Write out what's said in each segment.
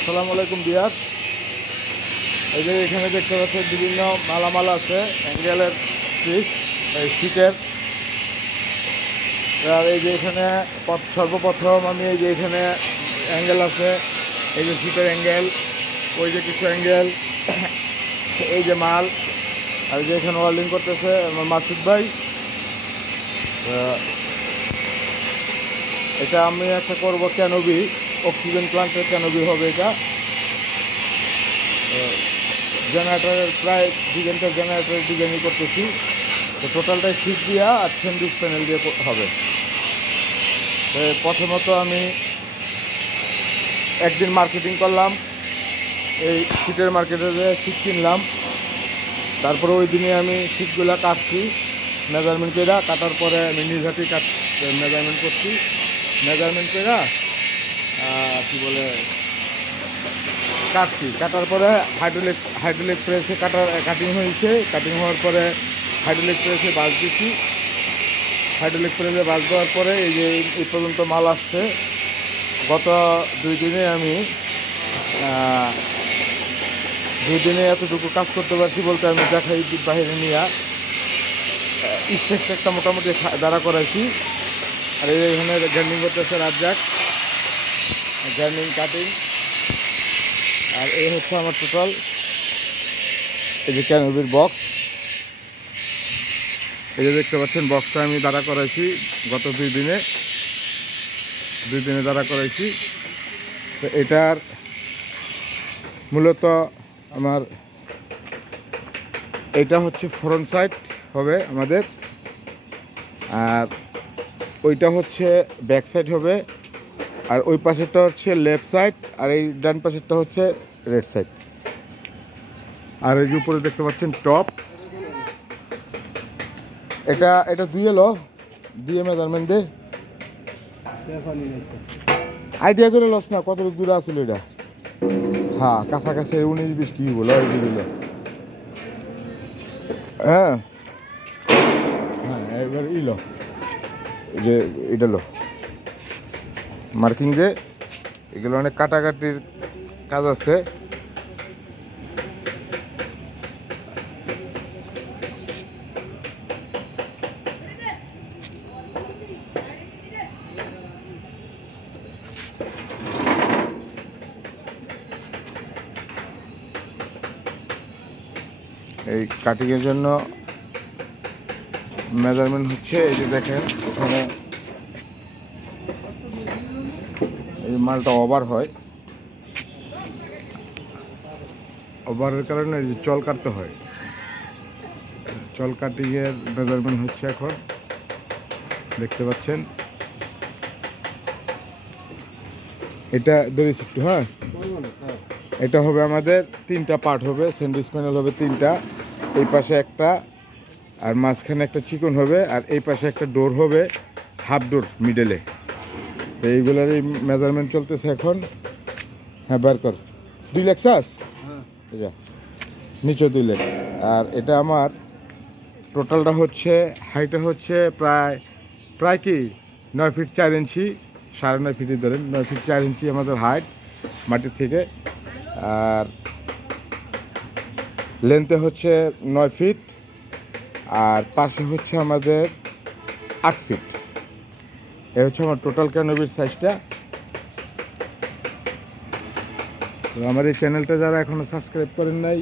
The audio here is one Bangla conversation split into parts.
আসসালামু আলাইকুম বিয়ার এই যে এখানে দেখতে পাচ্ছেন বিভিন্ন মালামাল আছে, অ্যাঙ্গেলের সিট এই সিটের আর এই যে এখানে সর্বপ্রথম আমি এই যে এখানে অ্যাঙ্গেল আছে, এই যে সিটের অ্যাঙ্গেল, ওই যে কিছু অ্যাঙ্গেল, এই যে মাল, আর যে এখানে ওয়েল্ডিং করতেছে আমার মাসুদ ভাই। এটা আমি একটা করব ক্যানোবি অক্সিজেন প্লান্টের ক্যানোবি হবে এটা? জেনারেটারের প্রায় ডিজাইনটা জেনারেটারের ডিজাইনই করতেছি। তো টোটালটাই ঠিক দিয়া আর সেন্ডিস প্যানেল দিয়ে হবে। প্রথমত আমি একদিন মার্কেটিং করলাম। এই সিটের মার্কেটে সিট কিনলাম। তারপরে ওই দিনে আমি সিটগুলো কাটছি মেজারমেন্ট করে কাটার পরে আমি নিজ কাট মেজারমেন্ট করছি। মেজারমেন্ট করে কী বলে, কাটছি। কাটার পরে হাইড্রোলিক হাইড্রোলিক প্রেসে কাটার কাটিং হয়েছে। কাটিং হওয়ার পরে হাইড্রোলিক প্রেসে বাস দিচ্ছি। হাইড্রোলিক প্রেসে বাস দেওয়ার পরে এই যে এই পর্যন্ত মাল আসছে। গত দুই দিনে আমি দুই দিনে এতটুকু কাজ করতে পারছি বলতে আমি দেখাই বাহিরে নিয়ে। স্টেজ একটা মোটামুটি দাঁড়া করাইছি। আর এখানে গ্যান্ডিং করতেছে রাজ্জাক। গ্যান্ডিং কাটিং। আর এই হচ্ছে আমার টোটাল। এই যে ক্যানোভির বক্স। এই যে দেখতে পাচ্ছেন, বক্সটা আমি দাঁড়া করাইছি গত দুই দিনে। দুই দিনে দাঁড়া করাইছি। তো এটার মূলত আমার এটা হচ্ছে ফ্রন্ট সাইড হবে আমাদের। আর ওইটা হচ্ছে ব্যাক সাইড হবে। আর ওই পাশেরটা হচ্ছে লেফট সাইড আর এই ডান পাশেরটা হচ্ছে রেড সাইড আর এই যে উপরে দেখতে পাচ্ছেন টপ এটা এটা দুই এলো দিয়ে মেজারমেন্ট দে। আইডিয়া করে লস না কত দূরে আছিল এটা? হ্যাঁ কাছাকাছি উনিশ বিশ কি বলো এই দিল। হ্যাঁ। হ্যাঁ এবার ইলো যে এটা লো। মার্কিং যে, এগুলো অনেক কাটাকাটির কাজ আছে। এই কাটিংয়ের জন্য মেজারমেন্ট হচ্ছে, এই যে দেখেন, এখানে মালটা ওভার হয়। ওভারের কারণে চল কাটতে হয়। চল কাটিংয়ের মেজারমেন্ট হচ্ছে এখন। দেখতে পাচ্ছেন। এটা ধরিস একটু হ্যাঁ? এটা হবে আমাদের তিনটা পার্ট হবে স্যান্ডউইচ প্যানেল হবে তিনটা, এই পাশে একটা, আর মাঝখানে একটা চিকন হবে, আর এই পাশে একটা ডোর হবে হাফ ডোর মিডলে তো এইগুলোর এই মেজারমেন্ট চলতেছে এখন। হ্যাঁ বার কর। দুই লাখ চাস? এটা নিচে দুই লাখ। আর এটা আমার টোটালটা হচ্ছে হাইটটা হচ্ছে প্রায় প্রায় কি? নয় ফিট চার ইঞ্চি সাড়ে নয় ফিটই ধরেন নয় ফিট চার ইঞ্চি আমাদের হাইট মাটির থেকে। আর লেন্থে হচ্ছে নয় ফিট আর পাশে হচ্ছে আমাদের আট ফিট এ হচ্ছে আমার টোটাল ক্যানোভির সাইজটা তো আমার এই চ্যানেলটা যারা এখনও সাবস্ক্রাইব করেন নাই,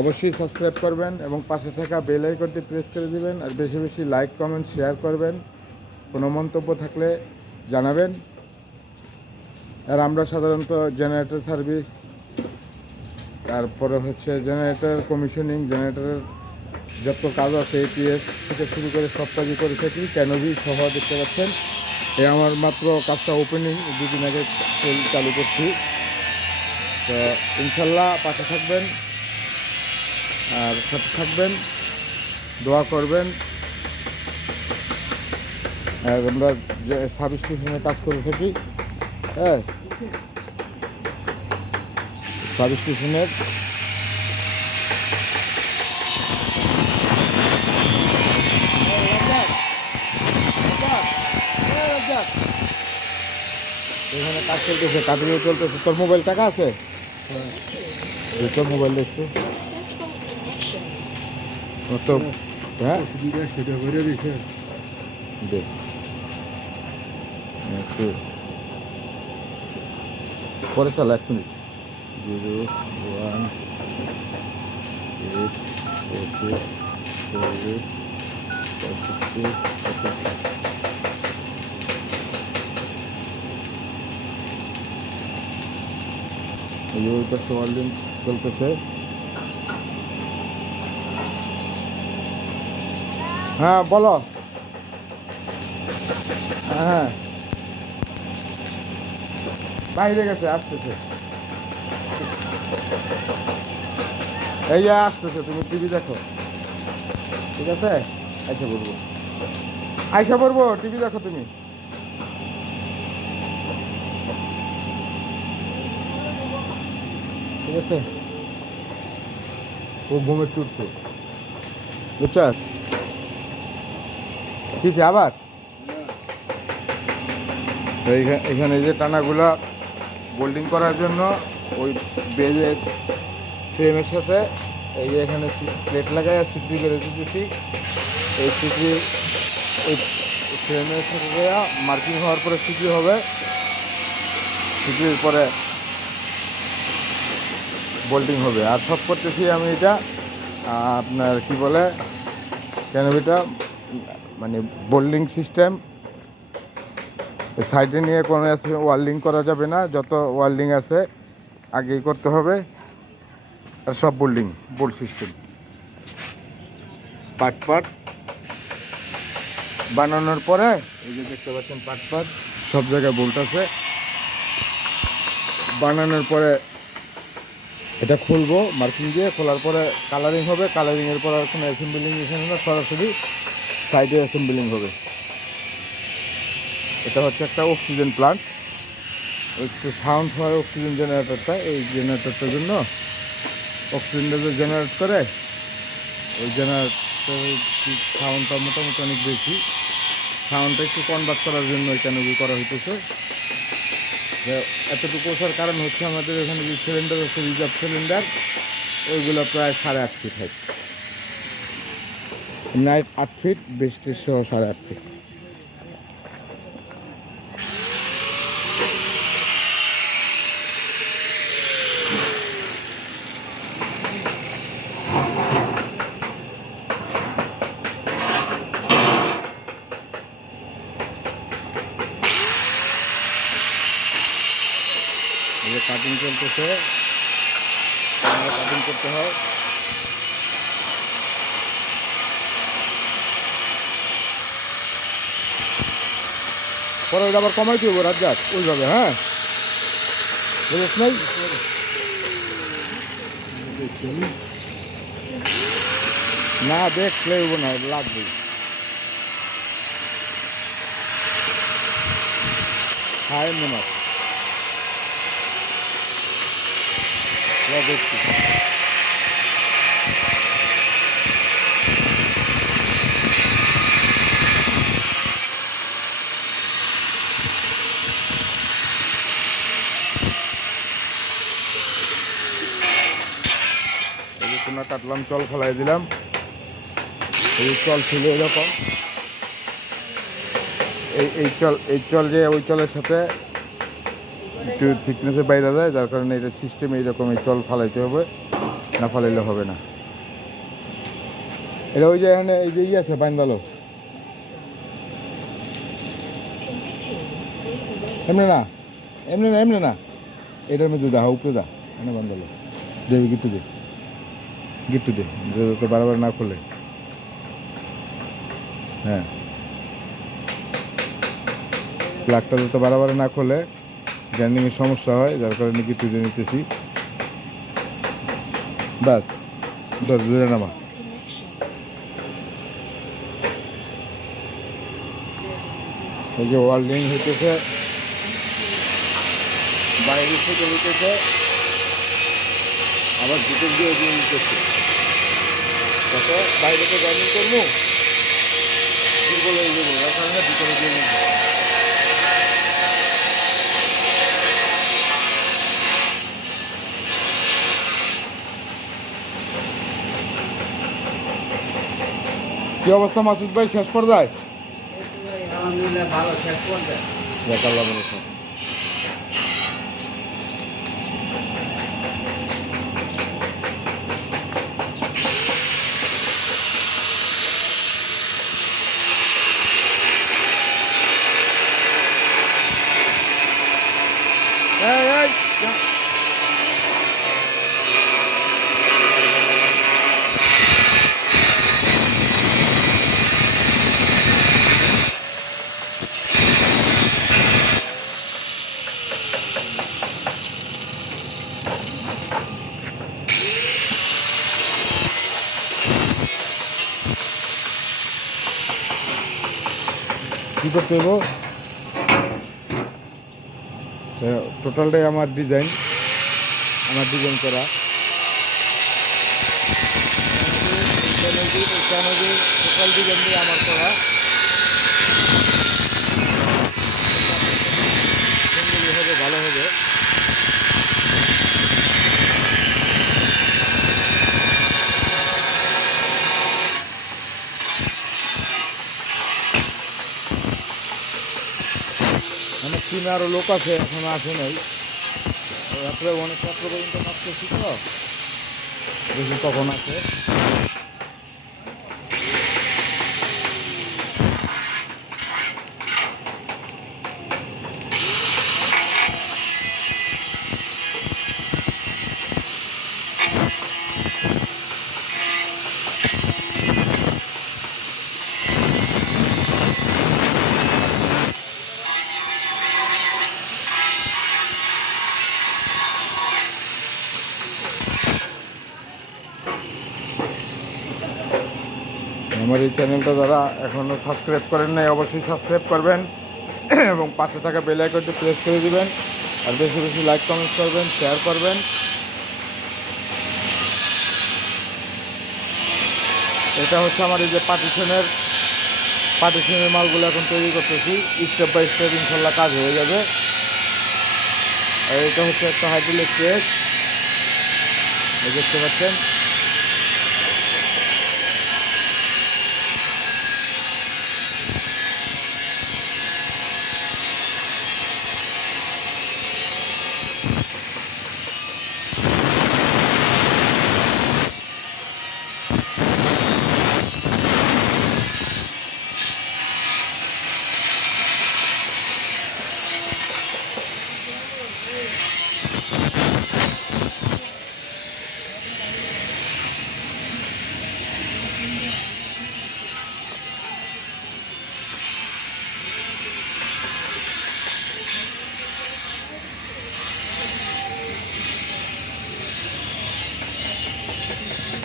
অবশ্যই সাবস্ক্রাইব করবেন এবং পাশে থাকা বেল আইকনটি প্রেস করে দিবেন আর বেশি বেশি লাইক কমেন্ট শেয়ার করবেন। কোনো মন্তব্য থাকলে জানাবেন। আর আমরা সাধারণত জেনারেটর সার্ভিস তারপরে হচ্ছে জেনারেটর কমিশনিং জেনারেটরের যত কাজ আছে এপিএস থেকে শুরু করে সব কাজই করে থাকি। ক্যানোভি সহ দেখতে পাচ্ছেন। এ আমার মাত্র কাজটা ওপেনিং দুদিন আগে চল- করছি। তো ইনশাল্লাহ পাশে থাকবেন আর সাথে থাকবেন, দোয়া করবেন। আর আমরা সাব স্টেশনে কাজ করে থাকি হ্যাঁ। সাব স্টেশনের এখানে কাজ চলতেছে কাজেও চলতেছে। তোর মোবাইল টাকা আছে? দে তোর মোবাইল তো হ্যাঁ? সেটা করে দিচ্ছে দে। একটু পরে চল এক মিনিট। জিরো ওয়ান এইট পঁয়ষট্টি পঁচাশি এই ওই পাশে ওয়ার্ল্ডিং চলতেছে। হ্যাঁ বলো। হ্যাঁ। বাইরে গেছে আসতেছে। এই যে আসতেছে তুমি টিভি দেখো। ঠিক আছে? আইসা পড়ব। আইসা পড়ব টিভি দেখো তুমি। ঠিক আছে? ও ঘুমে টুটছে। বুঝছাস? কিছে আবার? এখানে যে টানাগুলা বোল্ডিং করার জন্য ওই বেজে ফ্রেমের সাথে এই যে এখানে প্লেট লাগাই আর সিদ্ধি করে দিতেছি। এই সিদ্ধি ওই ফ্রেমের সাথে মার্কিং হওয়ার পরে সিদ্ধি হবে। সিদ্ধির পরে বোল্ডিং হবে। আর সব করতেছি আমি এটা আপনার কি বলে, কেন এটা মানে বোল্ডিং সিস্টেম সাইডে নিয়ে কোনো আছে ওয়ার্ল্ডিং করা যাবে না, যত ওয়ার্ল্ডিং আছে, আগেই করতে হবে, আর সব বোল্ডিং বোল্ড সিস্টেম পাট পাট বানানোর পরে, এই যে দেখতে পাচ্ছেন পাট পাট, সব জায়গায় বোল্ট আছে। বানানোর পরে এটা খুলবো, মার্কিং দিয়ে খোলার পরে কালারিং হবে কালারিংয়ের পর আর কোনো অ্যাসেম্বলিং এখানে না, সরাসরি সাইডে অ্যাসেম্বলিং হবে। এটা হচ্ছে একটা অক্সিজেন প্লান্ট একটু সাউন্ড হয় অক্সিজেন জেনারেটরটা এই জেনারেটরটার জন্য। অক্সিজেনটা যে জেনারেট করে, ওই জেনারেটরের সাউন্ডটা মোটামুটি অনেক বেশি। সাউন্ডটা একটু কনভার্ট করার জন্য এখানে করা হইতেছে? এতটুকু ওঠার কারণ হচ্ছে আমাদের এখানে যে সিলিন্ডার আছে রিজার্ভ সিলিন্ডার ওইগুলো প্রায় সাড়ে আট ফিট হয় নাইট আট ফিট বৃষ্টির সহ সাড়ে আট ফিট কাটিং চলতেছে। কাটিং করতে হয়। পরে ওইটা আবার কমাইতে হবে রাজ্জাক ওইভাবে হ্যাঁ? বুঝেছ নাই? না, দেখলে না লাগবে হায় মনে দেখছি কোনা কাটলাম, চল ফলাই দিলাম। এই চল ছিল এরকম। এই এই চল এই চল যে ওই চলের সাথে একটু থিকনেসে বাইরে যায়, যার কারণে এটা সিস্টেম এইরকম এই চল ফালাইতে হবে, না ফালাইলে হবে না। এটা ওই যে এখানে এই যে ইয়ে আছে, বাইন্দালো। এমনি না এমনি না এমনি না। এটার মধ্যে দা, উপরে দা, এনে বান্দালো দেবে গিট্টু দে। গিট্টু দে যাতে বারবার না খোলে। হ্যাঁ। প্লাগটা যাতে বারবার না খোলে গ্যান্ডিংয়ের সমস্যা হয়, যার কারণে গিট্টু দিয়ে নিতেছি। বাস দশ দূরে নামা। এই যে ওয়ার্ল্ডিং হইতেছে। বাইরে থেকে হইতেছে। আবার ভিতর দিয়ে দিয়ে নিতেছে। বাইরে তো গ্যান্ডিং করব। দুর্বল হয়ে যাব। কারণে ভিতরে দিয়ে কি অবস্থা মাসুদ ভাই? শেষ পর্যায়ে? আলহামদুলিল্লাহ ভালো শেষ করবে করতে হব টোটালটাই আমার ডিজাইন আমার ডিজাইন করা। টোটাল ডিজাইন দিয়ে আমার করা সুন্দরই হবে ভালো হবে অনেক টিমে আরও লোক আছে, এখন আসে নাই। রাত্রে অনেক রাত্র পর্যন্ত নাচতেছি তো দেখি কখন আছে আমার এই চ্যানেলটা যারা এখনও সাবস্ক্রাইব করেন নাই, অবশ্যই সাবস্ক্রাইব করবেন এবং পাশে থাকা বেল আইকনটি প্রেস করে দিবেন। আর বেশি বেশি লাইক কমেন্ট করবেন, শেয়ার করবেন। এটা হচ্ছে আমার এই যে পার্টিশনের পার্টিশনের মালগুলো এখন তৈরি করতেছি। স্টেপ বাই স্টেপ ইনশাল্লাহ কাজ হয়ে যাবে। আর এটা হচ্ছে একটা হাইড্রোলিক প্রেস দেখতে পাচ্ছেন?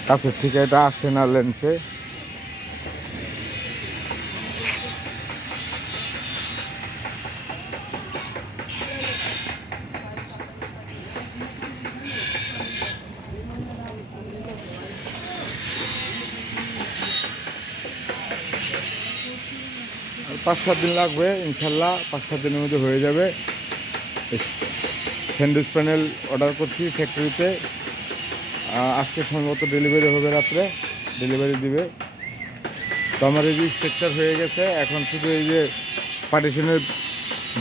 কাছের থেকে এটা আসে না লেন্সে। পাঁচ সাত দিন লাগবে, ইনশাল্লাহ পাঁচ সাত দিনের মধ্যে হয়ে যাবে। স্যান্ডউইচ প্যানেল অর্ডার করছি ফ্যাক্টরিতে আজকে সম্ভবত ডেলিভারি হবে রাত্রে। ডেলিভারি দিবে। তো আমার এই যে হয়ে গেছে, এখন শুধু এই যে পার্টিশনের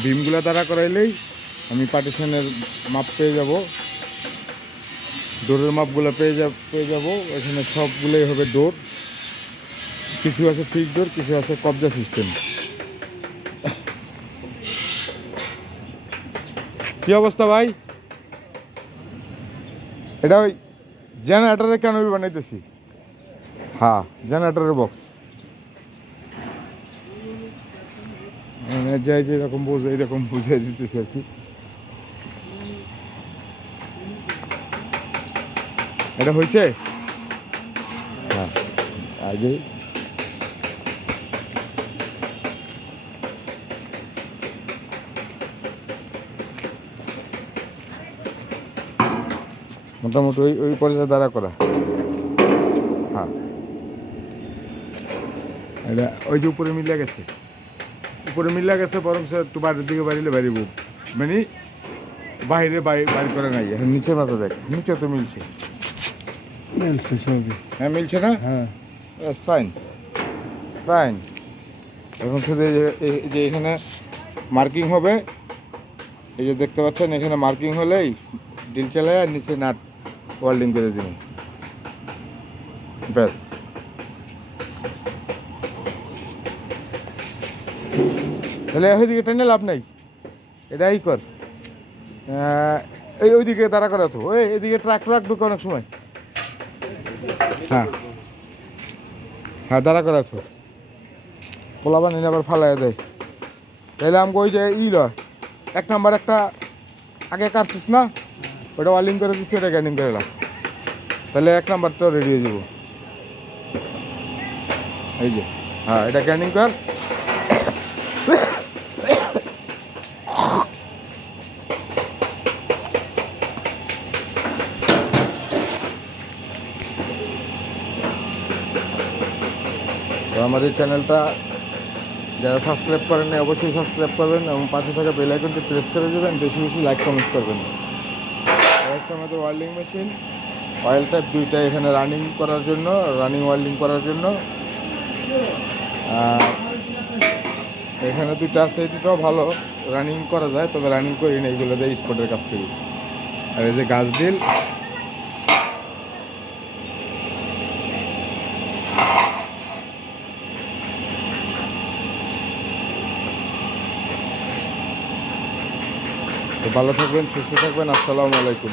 বিমগুলো দ্বারা করাইলেই আমি পার্টিশনের মাপ পেয়ে যাব। ডোরের মাপগুলো পেয়ে যাব, পেয়ে যাব। এখানে সবগুলোই হবে ডোর কিছু আছে ফিক্স ডোর কিছু আছে কবজা সিস্টেম কি অবস্থা ভাই? এটা ওই জেনারেটারে কেন ওই বানাইতেছি? হ্যাঁ জেনারেটারের বক্স যাই যে এরকম বোঝে এরকম বুঝাই দিতেছি আর কি। এটা হয়েছে হ্যাঁ আগে মোটামুটি ওই ওই পর্যায়ে দাঁড়া করা। হ্যাঁ। এটা ওই যে উপরে মিলে গেছে। উপরে মিলে গেছে বরং সে একটু বাইরের দিকে বাড়িলে বাড়িব। মানে বাইরে বাইরে করে নাই। এখন নিচে মাথা দেখ। নিচে তো মিলছে। মিলছে সবই। হ্যাঁ মিলছে না? হ্যাঁ। ফাইন ফাইন এখন শুধু এই যে এখানে মার্কিং হবে। এই যে দেখতে পাচ্ছেন এখানে মার্কিং হলেই ডিল চালায় আর নিচে নাট ওয়েল্ডিং করে দিন ব্যাস। তাহলে ওইদিকে টেনে লাভ নাই। এটাই কর। এই ওইদিকে দাঁড়া করা তো। ওই এদিকে ট্রাক ট্রাক ঢুকে অনেক সময়। হ্যাঁ। হ্যাঁ দাঁড়া করা তো। পোলা বানিয়ে আবার ফালাই দেয় তাহলে আমাকে ওই যে ই লয়, এক নাম্বার একটা আগে কাটছিস না? ওটা ওয়ালিং করে দিচ্ছি এটা গ্যানিং করে এলাম। তাহলে এক নাম্বারটাও রেডি হয়ে যাব। এই যে হ্যাঁ এটা গ্যানিং কর। তো আমার এই চ্যানেলটা যারা সাবস্ক্রাইব করেন অবশ্যই সাবস্ক্রাইব করবেন এবং পাশে থাকা বেল আইকনটি প্রেস করে দেবেন। বেশি বেশি লাইক কমেন্ট করবেন। হচ্ছে আমাদের ওয়েল্ডিং মেশিন। অয়েল টাইপ দুইটা এখানে রানিং করার জন্য, রানিং ওয়েল্ডিং করার জন্য। এখানে দুইটা আছে দুটাও ভালো রানিং করা যায়, তবে রানিং করি না এইগুলো দিয়ে স্পটের কাজ করি। আর এই যে গাছ ডিল। ভালো থাকবেন, সুস্থ থাকবেন, আসসালামু আলাইকুম।